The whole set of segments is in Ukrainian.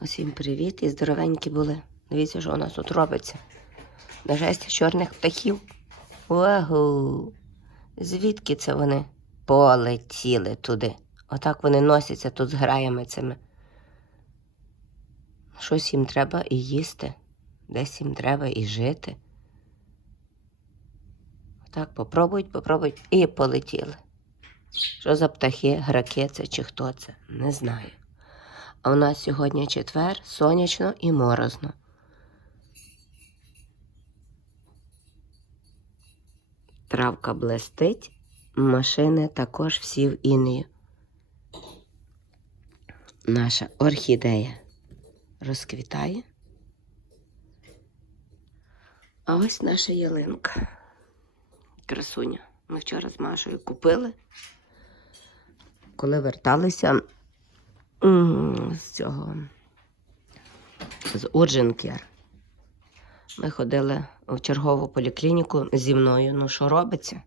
Усім привіт і здоровенькі були. Дивіться, що у нас тут робиться. Нажесть чорних птахів. Вагу! Звідки це вони полетіли туди? Отак вони носяться тут з граями цими. Щось їм треба і їсти, десь їм треба і жити. Так, попробують, попробують і полетіли. Що за птахи, граки це чи хто це? Не знаю. А у нас сьогодні четвер, сонячно і морозно. Травка блестить, машини також всі в інею. Наша орхідея розквітає. А ось наша ялинка. Красуня. Ми вчора з Машою купили. Коли верталися з цього з Урдженкер. Ми ходили в чергову поліклініку зі мною. Ну, що робиться?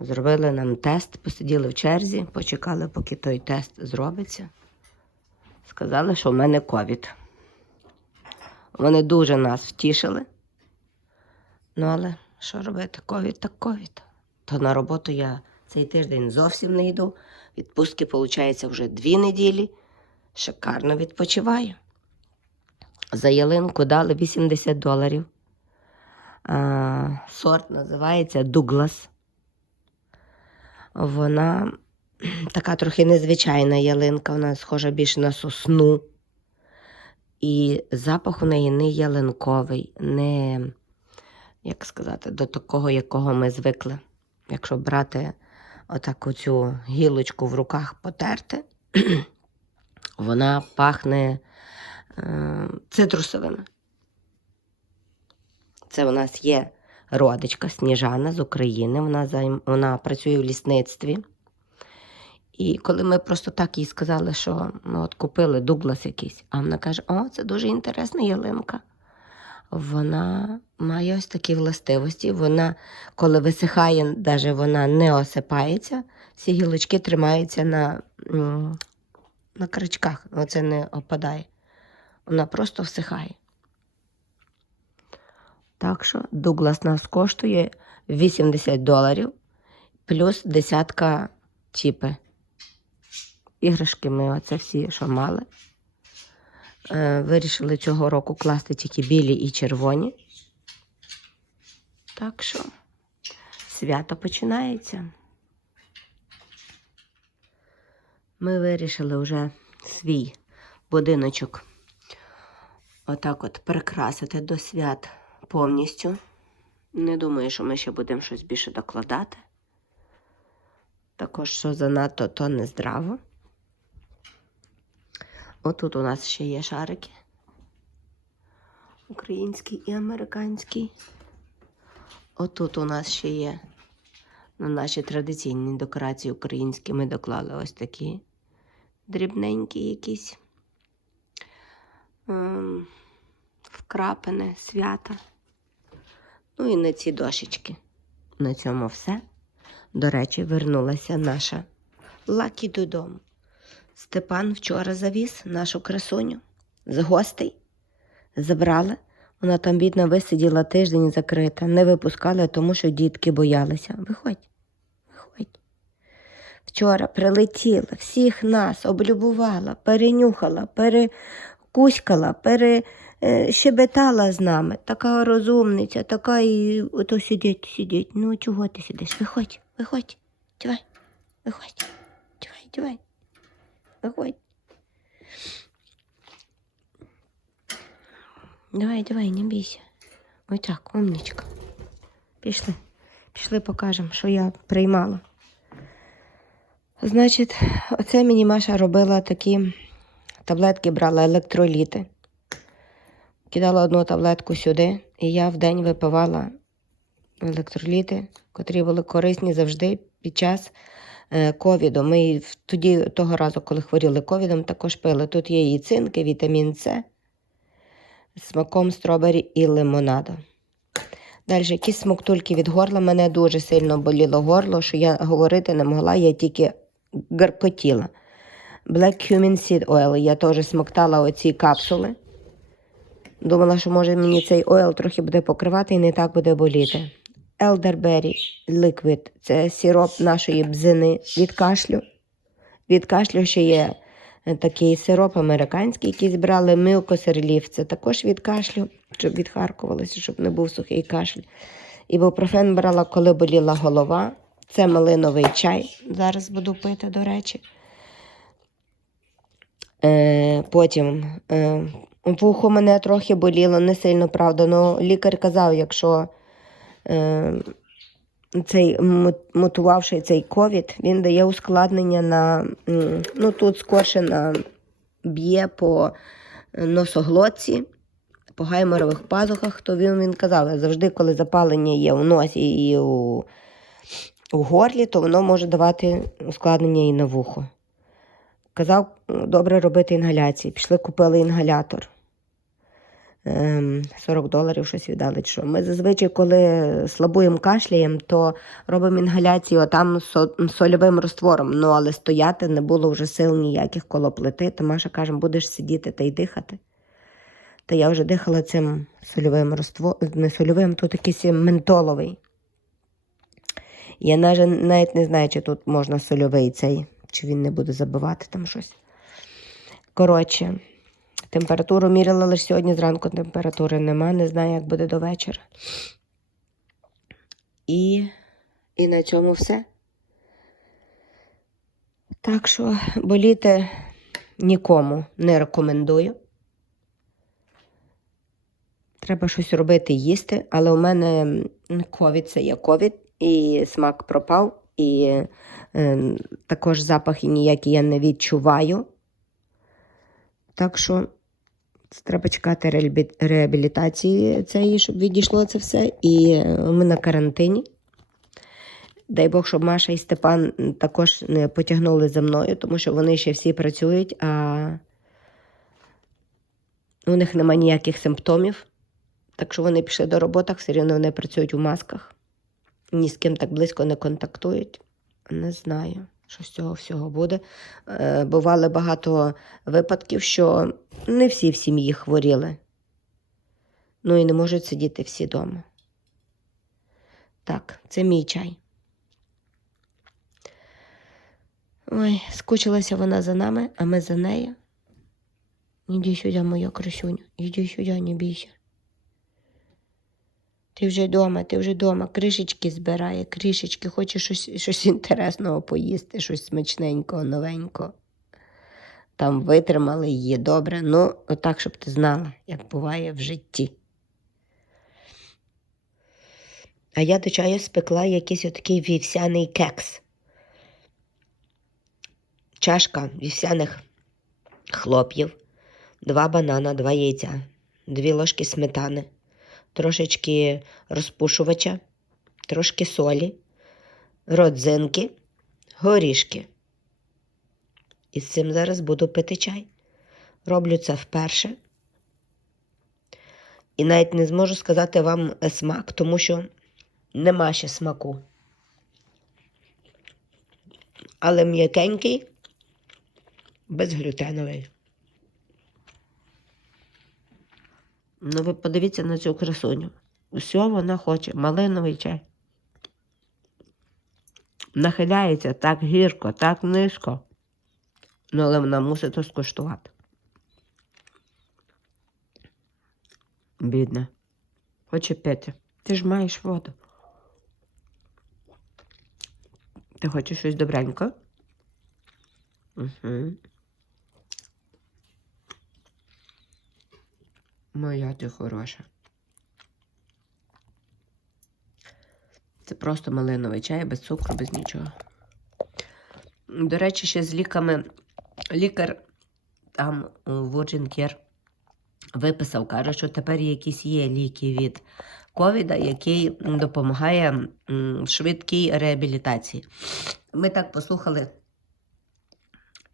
Зробили нам тест, посиділи в черзі, почекали, поки той тест зробиться. Сказали, що в мене ковід. Вони дуже нас втішили. Ну, але що робити? Ковід так ковід. То на роботу я цей тиждень зовсім не йду. Відпустки, виходить, вже дві неділі. Шикарно відпочиваю. За ялинку дали 80 доларів. А, сорт називається Дуглас. Вона така трохи незвичайна ялинка, вона схожа більше на сосну. І запах у неї не ялинковий, не, як сказати, до такого, якого ми звикли. Якщо брати отак оцю гілочку в руках потерти, вона пахне е, цитрусовими. Це у нас є родичка Сніжана з України. Вона, займ... вона працює в лісництві. І коли ми просто так їй сказали, що ну, от купили Дуглас якийсь, а вона каже: О, це дуже інтересна ялинка. Вона має ось такі властивості. Вона, коли висихає, навіть вона не осипається, всі гілочки тримаються на, на крючках, оце не опадає. Вона просто всихає. Так що Дуглас нас коштує 80 доларів плюс десятка чіпи. Іграшки ми оце всі, що мали. Е, вирішили цього року класти тільки білі і червоні. Так що свято починається. Ми вирішили вже свій будиночок отак от прикрасити до свят повністю. Не думаю, що ми ще будемо щось більше докладати. Також, що занадто, то не здраво. Отут у нас ще є шарики. Український і американський. Отут у нас ще є ну, наші традиційні декорації українські. Ми доклали ось такі дрібненькі якісь ем, вкрапини, свята. Ну і на ці дошечки. На цьому все. До речі, вернулася наша Лакі додому. Степан вчора завіз нашу красуню з гостей. Забрали. Вона там, бідна, висиділа тиждень закрита. Не випускали, тому що дітки боялися. Виходь, виходь. Вчора прилетіла, всіх нас облюбувала, перенюхала, перекуськала, перещебетала з нами. Така розумниця, така і ото сидить, сидить. Ну, чого ти сидиш? Виходь, виходь, давай, виходь, давай, давай. Виходь. Давай, давай, не бійся. Ой так, умничка. Пішли. Пішли покажемо, що я приймала. Значить, оце мені Маша робила такі таблетки, брала електроліти. Кидала одну таблетку сюди, і я в день випивала електроліти, котрі були корисні завжди під час е, ковіду. Ми тоді, того разу, коли хворіли ковідом, також пили. Тут є і цинки, вітамін С, смаком стробері і лимонада. Далі якісь смоктульки від горла. Мене дуже сильно боліло горло, що я говорити не могла, я тільки гаркотіла. Black Cumin Seed Oil. Я теж смоктала оці капсули. Думала, що може мені цей ойл трохи буде покривати і не так буде боліти. Elderberry Liquid це сироп нашої бзини від кашлю. Від кашлю ще є е, такий сироп американський, який збирали Relief. Це також від кашлю, щоб відхаркувалося, щоб не був сухий кашель. Ібупрофен брала, коли боліла голова. Це малиновий чай. Зараз буду пити, до речі. Е, потім е, вухо мене трохи боліло, не сильно, правда. Ну, лікар казав, якщо цей му- цей ковід, він дає ускладнення на ну тут скорше на б'є по носоглотці, по гайморових пазухах, то він, він казав, завжди, коли запалення є у носі і у, у горлі, то воно може давати ускладнення і на вухо. Казав, добре робити інгаляції. Пішли, купили інгалятор. Ем, 40 доларів щось віддали. Що. Ми зазвичай, коли слабуємо кашляєм, то робимо інгаляцію там со- сольовим роствором. Ну, але стояти не було вже сил ніяких коло плити. То Маша каже, будеш сидіти та й дихати. Та я вже дихала цим сольовим роствором, не сольовим, тут якийсь ментоловий. Я навіть не знаю, чи тут можна сольовий цей, чи він не буде забивати там щось. Коротше, температуру міряла лише сьогодні зранку температури нема, не знаю, як буде до вечора. І, і на цьому все. Так що боліти нікому не рекомендую. Треба щось робити, їсти, але у мене ковід це є ковід, і смак пропав, і е, також запахи ніякі я не відчуваю. Так що треба чекати реабілітації цієї, щоб відійшло це все. І е, ми на карантині. Дай Бог, щоб Маша і Степан також не потягнули за мною, тому що вони ще всі працюють, а у них немає ніяких симптомів. Так що вони пішли до роботи, все рівно вони працюють у масках. Ні з ким так близько не контактують. Не знаю, що з цього всього буде. Е, бували багато випадків, що не всі в сім'ї хворіли. Ну і не можуть сидіти всі вдома. Так, це мій чай. Ой, скучилася вона за нами, а ми за нею. Іди сюди, моя красюня, іди сюди, не бійся. Ти вже вдома, ти вже вдома, кришечки збирає, кришечки, хоче щось, щось інтересного поїсти, щось смачненького, новенького. Там витримали її добре. Ну, отак, щоб ти знала, як буває в житті. А я до чаю спекла якийсь отакий вівсяний кекс. Чашка вівсяних хлоп'їв, два банана, два яйця, дві ложки сметани, трошечки розпушувача, трошки солі, родзинки, горішки. І з цим зараз буду пити чай. Роблю це вперше. І навіть не зможу сказати вам смак, тому що нема ще смаку. Але м'якенький, безглютеновий. Ну, ви подивіться на цю красуню. Все вона хоче. Малиновий чай. Нахиляється так гірко, так низько. Ну, але вона мусить то скуштувати. Бідна. Хоче пити. Ти ж маєш воду. Ти хочеш щось добреньке? Угу. Моя ти хороша. Це просто малиновий чай без цукру, без нічого. До речі, ще з ліками лікар там Care виписав, каже, що тепер якісь є ліки від ковіда, який допомагає швидкій реабілітації. Ми так послухали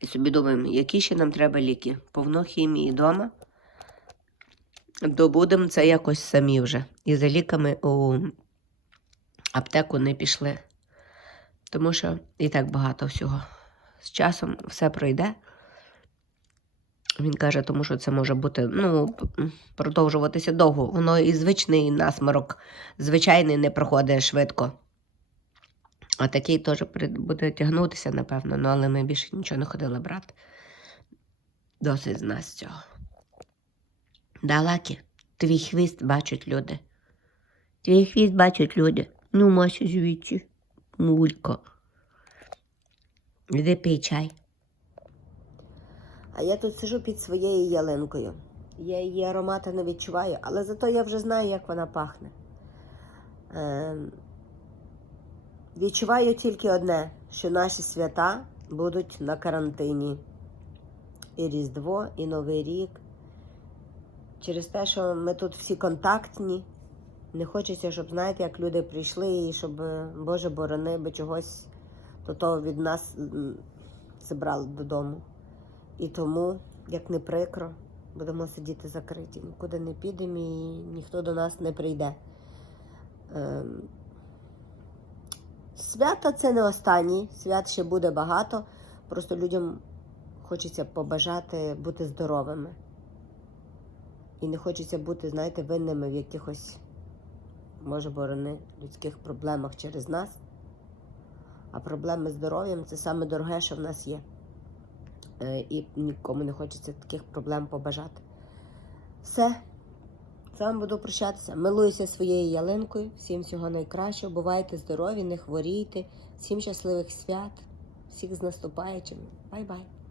і собі думаємо, які ще нам треба ліки? Повно хімії вдома. Добудемо це якось самі вже. І за ліками у аптеку не пішли. Тому що і так багато всього. З часом все пройде. Він каже, тому що це може бути, ну, продовжуватися довго. Воно і звичний насморок, звичайний не проходить швидко. А такий теж буде тягнутися, напевно, ну, але ми більше нічого не ходили брати. Досить з нас цього. Да, Лакі, твій хвіст бачать люди. Твій хвіст бачать люди. Ну, Мася, звідси. Мулька. Іди пий чай. А я тут сижу під своєю ялинкою. Я її аромати не відчуваю, але зато я вже знаю, як вона пахне. Ем, відчуваю тільки одне, що наші свята будуть на карантині. І Різдво, і Новий рік. Через те, що ми тут всі контактні. Не хочеться, щоб, знаєте, як люди прийшли і щоб, е, Боже борони, би чогось то того від нас забрали додому. І тому, як не прикро, будемо сидіти закриті. Нікуди не підемо і ніхто до нас не прийде. Ем, Свята це не останні, свят ще буде багато. Просто людям хочеться побажати бути здоровими. І не хочеться бути, знаєте, винними в якихось, може, борони, людських проблемах через нас. А проблеми з здоров'ям це саме дороге, що в нас є. Е, І нікому не хочеться таких проблем побажати. Все. З вами буду прощатися. Милуюся своєю ялинкою. Всім всього найкращого. Бувайте здорові, не хворійте. Всім щасливих свят, всіх з наступаючими. Бай-бай.